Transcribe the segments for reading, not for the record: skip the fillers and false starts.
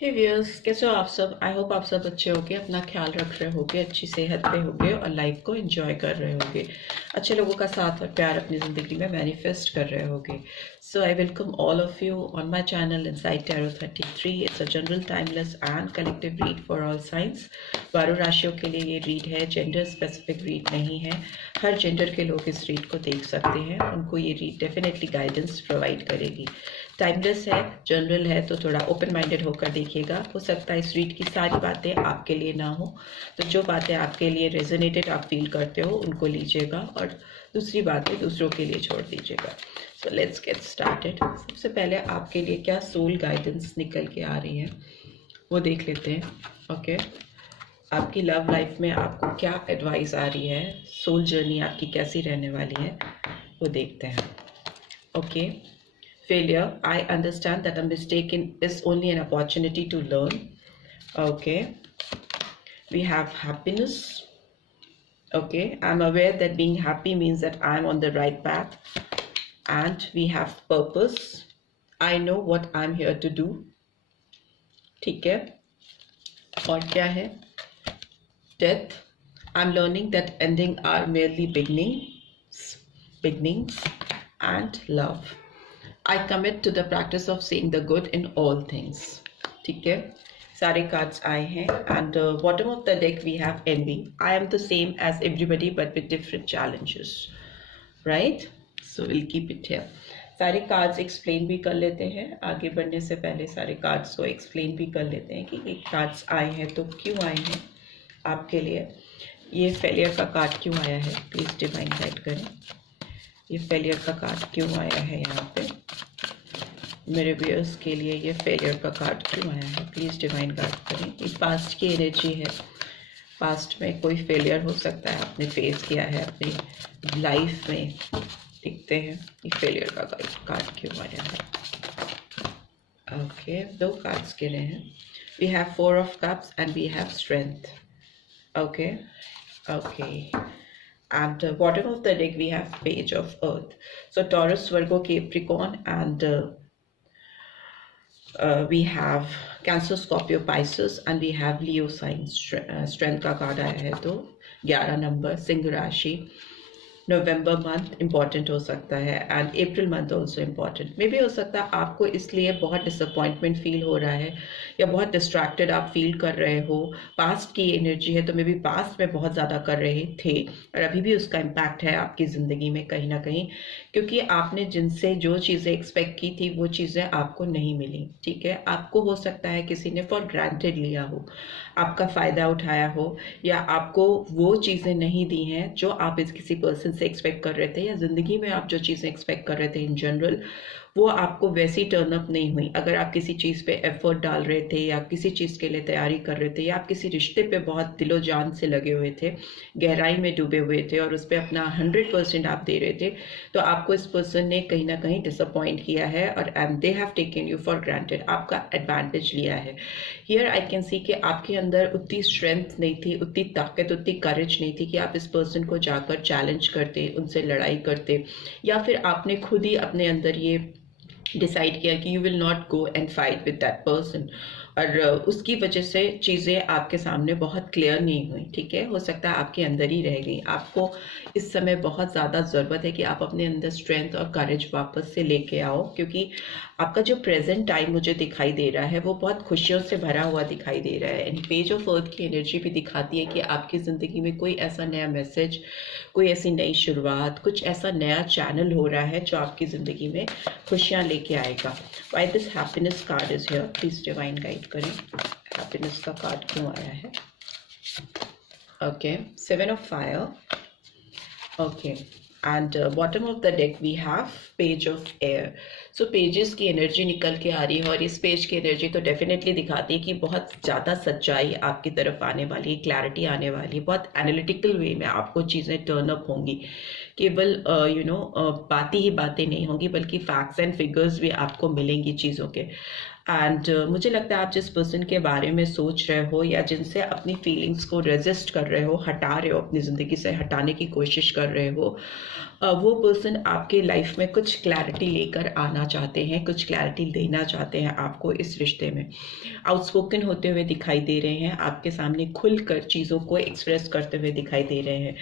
हे viewers, कैसे हो आप सब। आई होप आप सब अच्छे होगे, अपना ख्याल रख रहे होगे, अच्छी सेहत पे होगे और लाइफ को एंजॉय कर रहे होगे, अच्छे लोगों का साथ और प्यार अपनी ज़िंदगी में मैनिफेस्ट कर रहे होगे। So I welcome all of you on my channel Inside Tarot 33। It's a general timeless and collective read for all signs. 12 राशियों के लिए ये रीड है, जेंडर स्पेसिफिक रीड नहीं है। हर जेंडर के लोग इस रीड को देख सकते हैं, उनको ये रीड डेफिनेटली गाइडेंस प्रोवाइड करेगी। टाइमलेस है, जनरल है, तो थोड़ा ओपन माइंडेड होकर देखिएगा। हो सकता है इस रीड की सारी बातें आपके लिए ना हो, तो जो बातें आपके लिए रेजोनेटेड आप फील करते हो उनको लीजिएगा और दूसरी बातें दूसरों के लिए छोड़ दीजिएगा। So let's get started. सबसे पहले आपके लिए क्या सोल गाइडेंस निकल के आ रही है वो देख लेते हैं। ओके, आपकी लव लाइफ में आपको क्या एडवाइस आ रही है, सोल जर्नी आपकी कैसी रहने वाली है वो देखते हैं। Okay, failure. I understand that a mistake is only an opportunity to learn. Okay. We have happiness. Okay. I'm aware that being happy means that I'm on the right path. And we have purpose. I know what I'm here to do. ठीक है। और क्या है? Death. I'm learning that ending are merely beginnings and love. I commit to the practice of seeing the good in all things. ठीक है, सारे cards आए हैं and bottom of the deck we have envy. I am the same as everybody but with different challenges, right? So we'll keep it here. सारे cards explain भी कर लेते हैं, आगे बढ़ने से पहले सारे कार्ड्स को एक्सप्लेन भी कर लेते हैं कि ये कार्ड्स आए हैं तो क्यों आए हैं आपके लिए। ये फेलियर का कार्ड क्यों आया है, प्लीज़ डिवाइन गाइड करें। ये फेलियर का कार्ड क्यों आया है यहाँ पे मेरे व्यूअर्स के लिए। ये फेलियर का कार्ड क्यों आया है, प्लीज़ डिवाइन गाइड करें। ये पास्ट की एनर्जी है, पास्ट में कोई फेलियर हो सकता है आपने फेस किया है अपनी लाइफ में। देखते हैं ये फेलियर का कार्ड क्यों आया है। ओके, दो कार्ड्स गिरे हैं। We have 4 of cups and we have strength. Okay okay, and bottom of the deck we have page of earth. So Taurus, Virgo, Capricorn, and we have Cancer, Scorpio, Pisces, and we have Leo signs. Strength का card आया है तो 11 number, Singh राशि। नवंबर month important हो सकता है and April month also important. May भी हो सकता है आपको इसलिए बहुत डिसअपॉइंटमेंट फील हो रहा है या बहुत डिस्ट्रैक्टेड आप फील कर रहे हो। पास्ट की एनर्जी है तो मे बी पास्ट में बहुत ज़्यादा कर रहे थे और अभी भी उसका इम्पैक्ट है आपकी ज़िंदगी में कहीं ना कहीं, क्योंकि आपने जिनसे जो चीज़ें एक्सपेक्ट की थी वो चीज़ें आपको नहीं मिली। ठीक है, आपको हो सकता है किसी ने फॉर ग्रांटेड लिया हो, आपका फ़ायदा उठाया हो, या आपको वो चीज़ें नहीं दी हैं जो आप इस किसी पर्सन से एक्सपेक्ट कर रहे थे, या ज़िंदगी में आप जो चीज़ें एक्सपेक्ट कर रहे थे इन जनरल वो आपको वैसी टर्न अप नहीं हुई। अगर आप किसी चीज़ पे एफर्ट डाल रहे थे या किसी चीज़ के लिए तैयारी कर रहे थे या आप किसी रिश्ते पे बहुत दिलो जान से लगे हुए थे, गहराई में डूबे हुए थे और उस पर अपना 100% आप दे रहे थे, तो आपको इस पर्सन ने कहीं ना कहीं डिसअपॉइंट किया है और and they have taken you for granted, आपका एडवांटेज लिया है। हियर आई कैन सी कि आपके अंदर उतनी स्ट्रेंथ नहीं थी, उतनी ताकत, उतनी करेज नहीं थी कि आप इस पर्सन को जाकर चैलेंज करते, उनसे लड़ाई करते, या फिर आपने खुद ही अपने अंदर ये डिसाइड किया कि you will not go and fight with that person और उसकी वजह से चीज़ें आपके सामने बहुत क्लियर नहीं हुई। ठीक है, हो सकता है आपके अंदर ही रह गई। आपको इस समय बहुत ज़्यादा ज़रूरत है कि आप अपने अंदर स्ट्रेंथ और करेज वापस से लेके आओ, क्योंकि आपका जो प्रेजेंट टाइम मुझे दिखाई दे रहा है वो बहुत खुशियों से भरा हुआ दिखाई दे रहा है। एंड पेज ऑफ अर्थ की एनर्जी भी दिखाती है कि आपकी ज़िंदगी में कोई ऐसा नया मैसेज, कोई ऐसी नई शुरुआत, कुछ ऐसा नया चैनल हो रहा है जो आपकी ज़िंदगी में खुशियाँ लेके आएगा। Why this happiness card is here, please divine guide करें। हैप्पीनेस का कार्ड क्यों आया है? Okay, 7 of fire. Okay, and bottom of the deck we have page of air. So pages की एनर्जी निकल के आ रही है और इस पेज की एनर्जी तो डेफिनेटली दिखाती है कि बहुत ज़्यादा सच्चाई आपकी तरफ आने वाली है, क्लैरिटी आने वाली है, बहुत एनालिटिकल वे में आपको चीज़ें टर्न अप होंगी। केवल बातें ही बातें नहीं होंगी बल्कि फैक्ट्स एंड फिगर्स भी आपको मिलेंगी चीज़ों के। एंड मुझे लगता है आप जिस पर्सन के बारे में सोच रहे हो या जिनसे अपनी फीलिंग्स को रेजिस्ट कर रहे हो, हटा रहे हो, अपनी ज़िंदगी से हटाने की कोशिश कर रहे हो, वो पर्सन आपके लाइफ में कुछ क्लैरिटी लेकर आना चाहते हैं, कुछ क्लैरिटी देना चाहते हैं आपको इस रिश्ते में। आउटस्पोकन होते हुए दिखाई दे रहे हैं, आपके सामने खुलकर चीज़ों को एक्सप्रेस करते हुए दिखाई दे रहे हैं।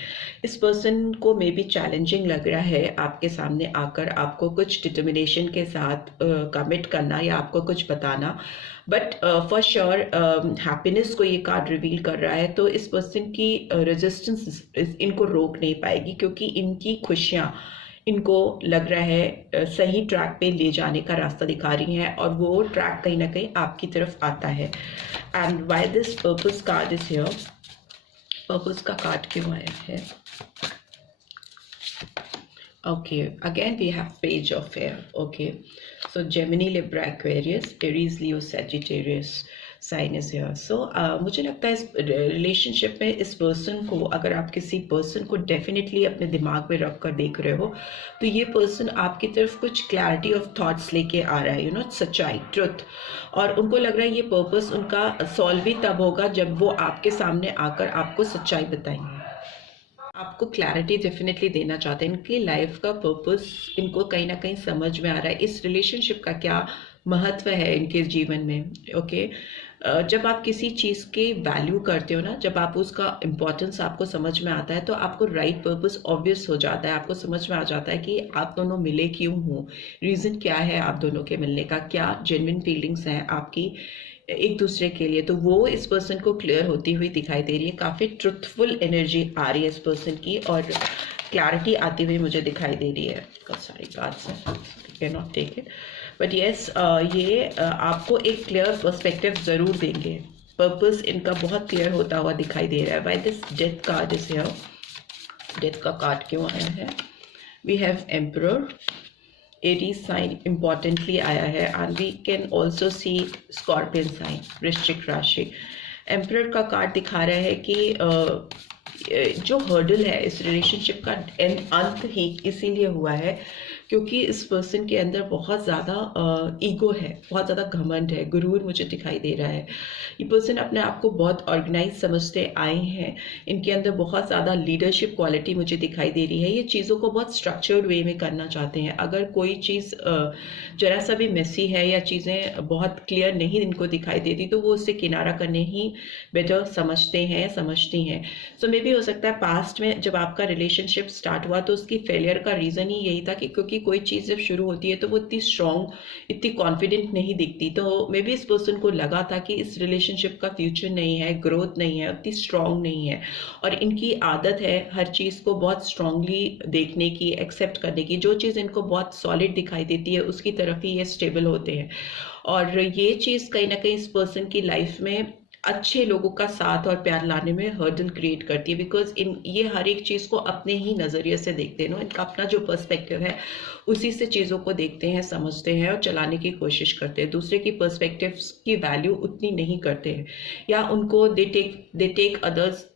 इस पर्सन को मे बी चैलेंजिंग लग रहा है आपके सामने आकर आपको कुछ डिटर्मिनेशन के साथ कमिट करना या आपको कुछ बताना, बट फॉर श्योर हैप्पीनेस को ये कार्ड रिवील कर रहा है। तो इस पर्सन की रेजिस्टेंस इनको रोक नहीं पाएगी, क्योंकि इनकी खुशियाँ इनको लग रहा है सही ट्रैक पे ले जाने का रास्ता दिखा रही हैं, और वो ट्रैक कहीं ना कहीं आपकी तरफ आता है। And why this purpose card is here, purpose का कार्ड क्यों आया है? Okay, again we have page of air. Okay, so Gemini, Libra, Aquarius, Aries, Leo, Sagittarius sign is here. So मुझे लगता है इस रिलेशनशिप में इस पर्सन को, अगर आप किसी पर्सन को डेफिनेटली अपने दिमाग में रख कर देख रहे हो, तो ये पर्सन आपकी तरफ कुछ क्लैरिटी ऑफ थॉट्स लेके आ रहा है, यू नो, सच्चाई, ट्रुथ। और उनको लग रहा है ये पर्पस उनका सॉल्व भी तब होगा जब वो आपके सामने आकर आपको सच्चाई बताएंगे, आपको क्लैरिटी डेफिनेटली देना चाहते हैं। इनकी लाइफ का पर्पस इनको कहीं ना कहीं समझ में आ रहा है, इस रिलेशनशिप का क्या महत्व है इनके जीवन में। ओके, जब आप किसी चीज़ के वैल्यू करते हो ना, जब आप उसका इम्पोर्टेंस आपको समझ में आता है, तो आपको राइट पर्पस ऑब्वियस हो जाता है, आपको समझ में आ जाता है कि आप दोनों मिले क्यों हो, रीज़न क्या है आप दोनों के मिलने का, क्या जेन्युइन फीलिंग्स हैं आपकी एक दूसरे के लिए। तो वो इस पर्सन को क्लियर होती हुई दिखाई दे रही है, काफ़ी ट्रुथफुल एनर्जी आ रही है इस पर्सन की, और क्लैरिटी आती हुई मुझे दिखाई दे रही है। सारी कार्ड्स हैं, can not take it, but yes ये आपको एक क्लियर पर्सपेक्टिव ज़रूर देंगे। पर्पस इनका बहुत क्लियर होता हुआ दिखाई दे रहा है। Why this death card is here, death का कार्ड क्यों आया है? We have emperor, Aries sign importantly आया है, and we can also see scorpion sign, वृश्चिक राशि। एम्परर का कार्ड दिखा रहा है कि जो हर्डल है इस रिलेशनशिप का अंत ही इसीलिए हुआ है क्योंकि इस पर्सन के अंदर बहुत ज़्यादा ईगो है, बहुत ज़्यादा घमंड है, गुरूर मुझे दिखाई दे रहा है। ये पर्सन अपने आप को बहुत ऑर्गेनाइज समझते आए हैं, इनके अंदर बहुत ज़्यादा लीडरशिप क्वालिटी मुझे दिखाई दे रही है। ये चीज़ों को बहुत स्ट्रक्चर्ड वे में करना चाहते हैं। अगर कोई चीज़ जरा सा भी मेसी है या चीज़ें बहुत क्लियर नहीं इनको दिखाई देती, तो वो उससे किनारा करने ही बेटर समझते हैं, समझती हैं। सो मे बी हो सकता है पास्ट में जब आपका रिलेशनशिप स्टार्ट हुआ तो उसकी फेलियर का रीज़न ही यही था कि क्योंकि कोई चीज़ जब शुरू होती है तो वो इतनी स्ट्रॉन्ग, इतनी कॉन्फिडेंट नहीं दिखती। तो मे बी इस पर्सन को लगा था कि इस रिलेशनशिप का फ्यूचर नहीं है, ग्रोथ नहीं है, उतनी स्ट्रॉन्ग नहीं है, और इनकी आदत है हर चीज़ को बहुत स्ट्रांगली देखने की, एक्सेप्ट करने की। जो चीज़ इनको बहुत सॉलिड दिखाई देती है उसकी तरफ ही ये स्टेबल होते हैं, और ये चीज़ कहीं ना कहीं इस पर्सन की लाइफ में अच्छे लोगों का साथ और प्यार लाने में हर्डल क्रिएट करती है। बिकॉज ये हर एक चीज़ को अपने ही नज़रिए से देखते हैं, इनका अपना जो पर्सपेक्टिव है उसी से चीज़ों को देखते हैं, समझते हैं और चलाने की कोशिश करते हैं। दूसरे की पर्सपेक्टिव्स की वैल्यू उतनी नहीं करते हैं, या उनको they take others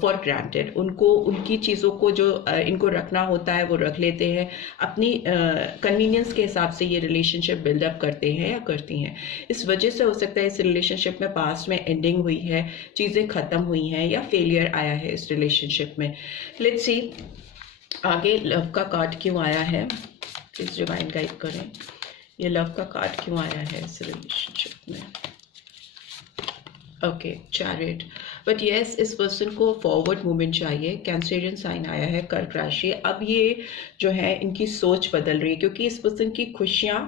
for granted. उनको उनकी चीज़ों को जो इनको रखना होता है वो रख लेते हैं, अपनी कन्वीनियंस के हिसाब से ये रिलेशनशिप बिल्डअप करते हैं या करती हैं। इस वजह से हो सकता है इस रिलेशनशिप में पास्ट में एंडिंग हुई है, चीज़ें ख़त्म हुई हैं, या फेलियर आया है इस रिलेशनशिप में। लेट्स सी आगे लव का कार्ड क्यों आया है, प्लीज डिवाइन गाइड करें। ये लव का कार्ड क्यों आया है इस रिलेशनशिप में? Okay, chariot. बट येस, इस पर्सन को फॉरवर्ड मूवमेंट चाहिए। कैंसरियन साइन आया है, कर्क राशि। अब ये जो है इनकी सोच बदल रही है, क्योंकि इस पर्सन की खुशियाँ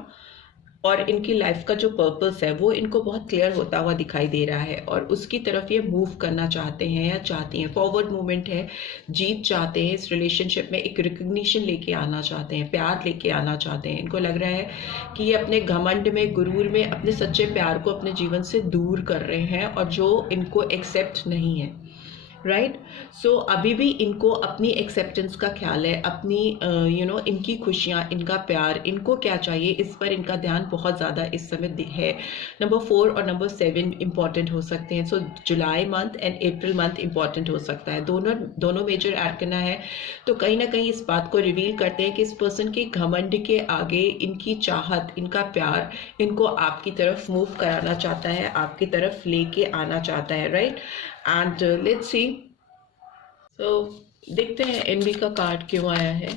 और इनकी लाइफ का जो पर्पस है वो इनको बहुत क्लियर होता हुआ दिखाई दे रहा है, और उसकी तरफ ये मूव करना चाहते हैं या चाहती हैं। फॉरवर्ड मूवमेंट है, जीत चाहते हैं इस रिलेशनशिप में, एक रिकग्निशन लेके आना चाहते हैं, प्यार लेके आना चाहते हैं। इनको लग रहा है कि ये अपने घमंड में, गुरूर में अपने सच्चे प्यार को अपने जीवन से दूर कर रहे हैं, और जो इनको एक्सेप्ट नहीं है, राइट। सो अभी भी इनको अपनी एक्सेप्टेंस का ख्याल है, अपनी इनकी खुशियाँ, इनका प्यार, इनको क्या चाहिए इस पर इनका ध्यान बहुत ज़्यादा इस समय है। नंबर 4 और नंबर 7 इंपॉर्टेंट हो सकते हैं। So July month and April month important हो सकता है। दोनों मेजर आर्कना है, तो कहीं ना कहीं इस बात को रिवील करते हैं कि इस पर्सन के घमंड के आगे इनकी चाहत, इनका प्यार इनको आपकी तरफ मूव कराना चाहता है, आपकी तरफ लेके आना चाहता है, राइट। एंड लेट्स सी, सो देखते हैं एनवी का कार्ड क्यों आया है।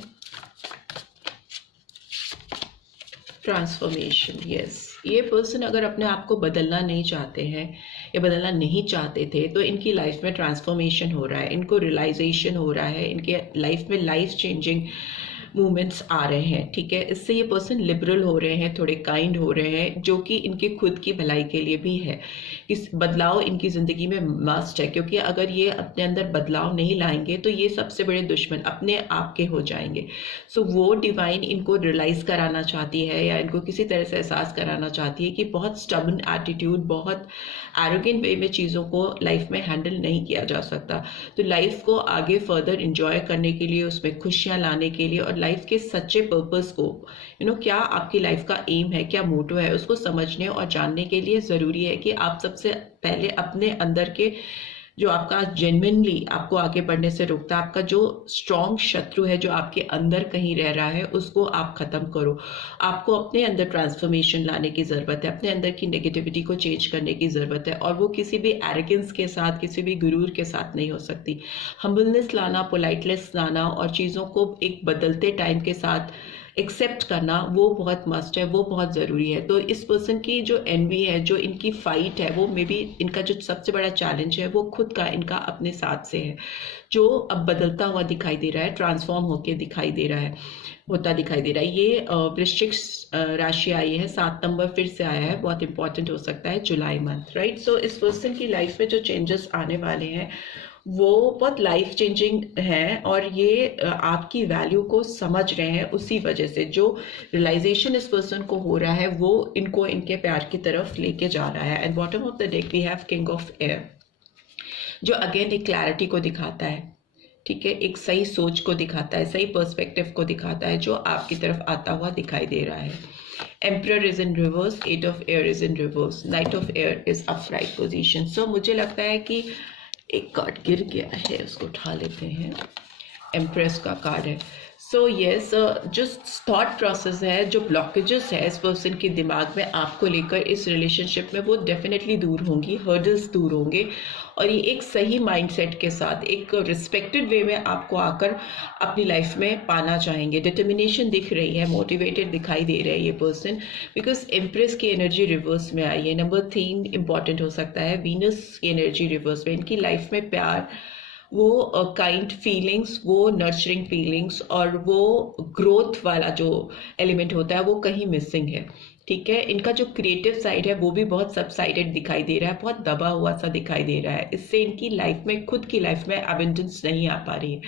Transformation, yes. ये पर्सन अगर अपने आप को बदलना नहीं चाहते हैं या बदलना नहीं चाहते थे, तो इनकी लाइफ में ट्रांसफॉर्मेशन हो रहा है, इनको रियलाइजेशन हो रहा है, इनके लाइफ में लाइफ चेंजिंग मूवमेंट्स आ रहे हैं, ठीक है। इससे ये पर्सन लिबरल हो रहे हैं, थोड़े काइंड हो रहे हैं, जो कि इनके खुद की भलाई के लिए भी है। इस बदलाव इनकी ज़िंदगी में मस्ट है, क्योंकि अगर ये अपने अंदर बदलाव नहीं लाएंगे तो ये सबसे बड़े दुश्मन अपने आप के हो जाएंगे। सो वो डिवाइन इनको रियलाइज़ कराना चाहती है या इनको किसी तरह से एहसास कराना चाहती है कि बहुत स्टबन एटीट्यूड, बहुत एरोगेंट वे में चीज़ों को लाइफ में हैंडल नहीं किया जा सकता। तो लाइफ को आगे फर्दर इंजॉय करने के लिए, उसमें खुशियाँ लाने के लिए और लाइफ के सच्चे पर्पस को क्या आपकी लाइफ का एम है, क्या मोटो है, उसको समझने और जानने के लिए ज़रूरी है कि आप सबसे पहले अपने अंदर के जो आपका जेन्युइनली आपको आगे बढ़ने से रोकता है, आपका जो स्ट्रॉन्ग शत्रु है जो आपके अंदर कहीं रह रहा है, उसको आप ख़त्म करो। आपको अपने अंदर ट्रांसफॉर्मेशन लाने की ज़रूरत है, अपने अंदर की नेगेटिविटी को चेंज करने की ज़रूरत है, और वो किसी भी एरोगेंस के साथ, किसी भी गुरूर के साथ नहीं हो सकती। हम्बलनेस लाना, पोलाइटनेस लाना और चीज़ों को एक बदलते टाइम के साथ एक्सेप्ट करना, वो बहुत मस्ट है, वो बहुत ज़रूरी है। तो इस पर्सन की जो एनवी है, जो इनकी फाइट है, वो मे बी इनका जो सबसे बड़ा चैलेंज है वो खुद का, इनका अपने साथ से है, जो अब बदलता हुआ दिखाई दे रहा है, ट्रांसफॉर्म होके दिखाई दे रहा है, होता दिखाई दे रहा है। ये वृश्चिक राशि आई है, 7 नंबर फिर से आया है, बहुत इंपॉर्टेंट हो सकता है जुलाई मंथ, राइट। सो इस पर्सन की लाइफ में जो चेंजेस आने वाले हैं वो बहुत लाइफ चेंजिंग है, और ये आपकी वैल्यू को समझ रहे हैं। उसी वजह से जो रियलाइजेशन इस पर्सन को हो रहा है वो इनको इनके प्यार की तरफ लेके जा रहा है। And bottom of the deck we have king of air, जो अगेन एक क्लैरिटी को दिखाता है, ठीक है, एक सही सोच को दिखाता है, सही पर्सपेक्टिव को दिखाता है, जो आपकी तरफ आता हुआ दिखाई दे रहा है। Emperor is in reverse, 8 of air is in reverse, knight of air is upright position. So मुझे लगता है कि एक कार्ड गिर गया है, उसको उठा लेते हैं। एम्प्रेस का कार्ड है। सो यस, जो थॉट प्रोसेस है, जो ब्लॉकेजेस है इस पर्सन के दिमाग में आपको लेकर इस रिलेशनशिप में, वो डेफिनेटली दूर होंगी, हर्डल्स दूर होंगे, और ये एक सही माइंडसेट के साथ, एक रिस्पेक्टेड वे में आपको आकर अपनी लाइफ में पाना चाहेंगे। डिटर्मिनेशन दिख रही है, मोटिवेटेड दिखाई दे रहा है ये पर्सन, बिकॉज एम्प्रेस की एनर्जी रिवर्स में आई है। नंबर 3 इंपॉर्टेंट हो सकता है, वीनस की एनर्जी रिवर्स में। इनकी लाइफ में प्यार, वो काइंड फीलिंग्स, वो नर्चरिंग फीलिंग्स और वो ग्रोथ वाला जो एलिमेंट होता है वो कहीं मिसिंग है, ठीक है। इनका जो क्रिएटिव साइड है वो भी बहुत सबसाइडेड दिखाई दे रहा है, बहुत दबा हुआ सा दिखाई दे रहा है। इससे इनकी लाइफ में, खुद की लाइफ में एबंडेंस नहीं आ पा रही है,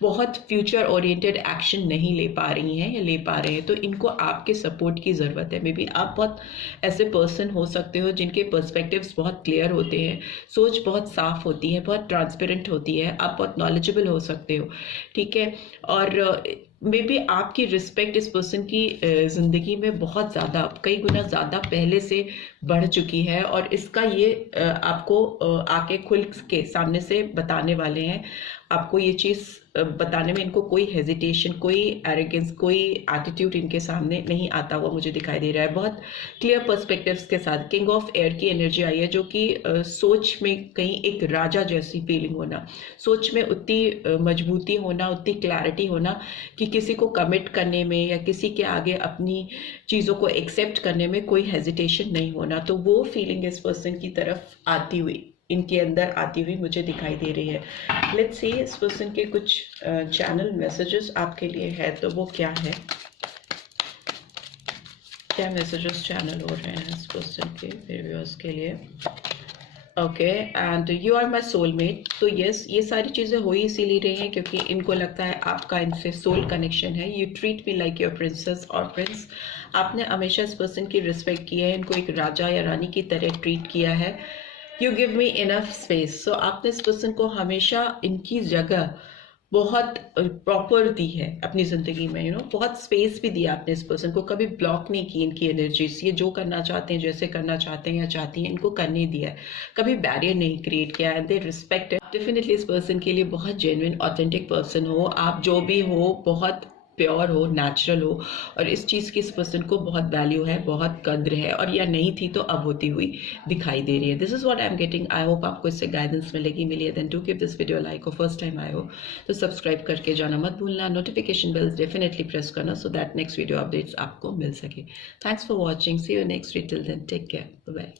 बहुत फ्यूचर ओरिएंटेड एक्शन नहीं ले पा रही हैं या ले पा रहे हैं। तो इनको आपके सपोर्ट की ज़रूरत है। मे बी आप बहुत ऐसे पर्सन हो सकते हो जिनके पर्सपेक्टिव्स बहुत क्लियर होते हैं, सोच बहुत साफ होती है, बहुत ट्रांसपेरेंट होती है, आप बहुत नॉलेजेबल हो सकते हो, ठीक है। और मे बी आपकी रिस्पेक्ट इस पर्सन की ज़िंदगी में बहुत ज़्यादा, कई गुना ज़्यादा पहले से बढ़ चुकी है, और इसका ये आपको आके खुल के सामने से बताने वाले हैं। आपको ये चीज़ बताने में इनको कोई हेजिटेशन, कोई एरोगेंस, कोई एटीट्यूड इनके सामने नहीं आता हुआ मुझे दिखाई दे रहा है। बहुत क्लियर पर्सपेक्टिव्स के साथ किंग ऑफ एयर की एनर्जी आई है, जो कि सोच में कहीं एक राजा जैसी फीलिंग होना, सोच में उतनी मजबूती होना, उतनी क्लैरिटी होना कि किसी को कमिट करने में या किसी के आगे अपनी चीज़ों को एक्सेप्ट करने में कोई हेजिटेशन नहीं होना। तो वो फीलिंग इस पर्सन की तरफ आती हुई, इनके अंदर आती हुई मुझे दिखाई दे रही है। लेट्स सी इस पर्सन के कुछ चैनल मैसेजेस आपके लिए है, तो वो क्या है, क्या मैसेजेस चैनल हो रहे हैं इस पर्सन के व्यूअर्स के लिए। Okay, and you are my soulmate. तो यस, ये सारी चीज़ें हो ही इसीलिए रही हैं क्योंकि इनको लगता है आपका इनसे सोल कनेक्शन है। You treat me like your princess और प्रिंस। आपने हमेशा इस पर्सन की रिस्पेक्ट की है, इनको एक राजा या रानी की तरह ट्रीट किया है। You give me enough space. So आपने इस पर्सन को हमेशा इनकी जगह बहुत प्रॉपर दी है अपनी ज़िंदगी में, बहुत स्पेस भी दिया आपने इस पर्सन को, कभी ब्लॉक नहीं की इनकी एनर्जीज। ये जो करना चाहते हैं, जैसे करना चाहते हैं या चाहती हैं, इनको करने दिया है, कभी बैरियर नहीं क्रिएट किया, एंड दे रिस्पेक्ट। डेफिनेटली इस पर्सन के लिए बहुत जेन्युइन ऑथेंटिक पर्सन हो, आप जो भी हो, बहुत प्योर हो, नेचुरल हो, और इस चीज़ की इस पर्सन को बहुत वैल्यू है, बहुत कद्र है, और या नहीं थी तो अब होती हुई दिखाई दे रही है. This is what I am getting. I hope आपको इससे गाइडेंस मिली है. Then do give this video like, और फर्स्ट टाइम आए हो तो सब्सक्राइब करके जाना मत भूलना. नोटिफिकेशन बेल्स डेफिनेटली प्रेस करना so that next video updates आपको मिल सके. Thanks for watching. See you next video. Till then take care. Bye.